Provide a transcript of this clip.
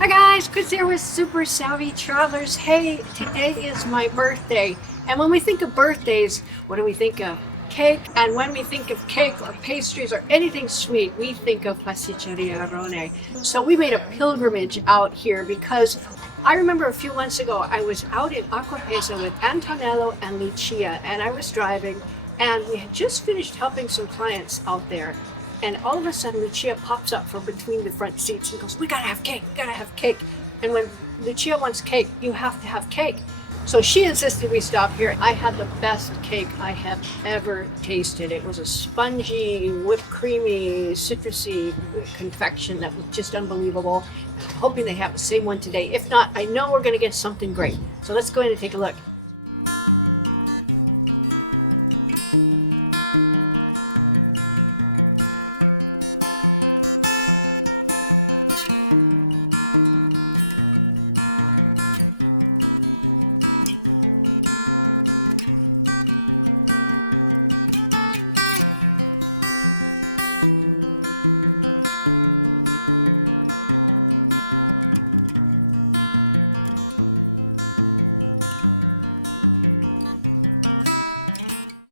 Hi guys, Chris here with Super Savvy Travelers. Hey, today is my birthday. And when we think of birthdays, what do we think of? Cake. And when we think of cake or pastries or anything sweet, we think of Pasticceria Arrone. So we made a pilgrimage out here because I remember a few months ago I was out in Aquapesa with Antonello and Lucia, and I was driving and we had just finished helping some clients out there. And all of a sudden, Lucia pops up from between the front seats and goes, "We gotta have cake, we gotta have cake." And when Lucia wants cake, you have to have cake. So she insisted we stop here. I had the best cake I have ever tasted. It was a spongy, whipped creamy, citrusy confection that was just unbelievable. I'm hoping they have the same one today. If not, I know we're gonna get something great. So let's go in and take a look.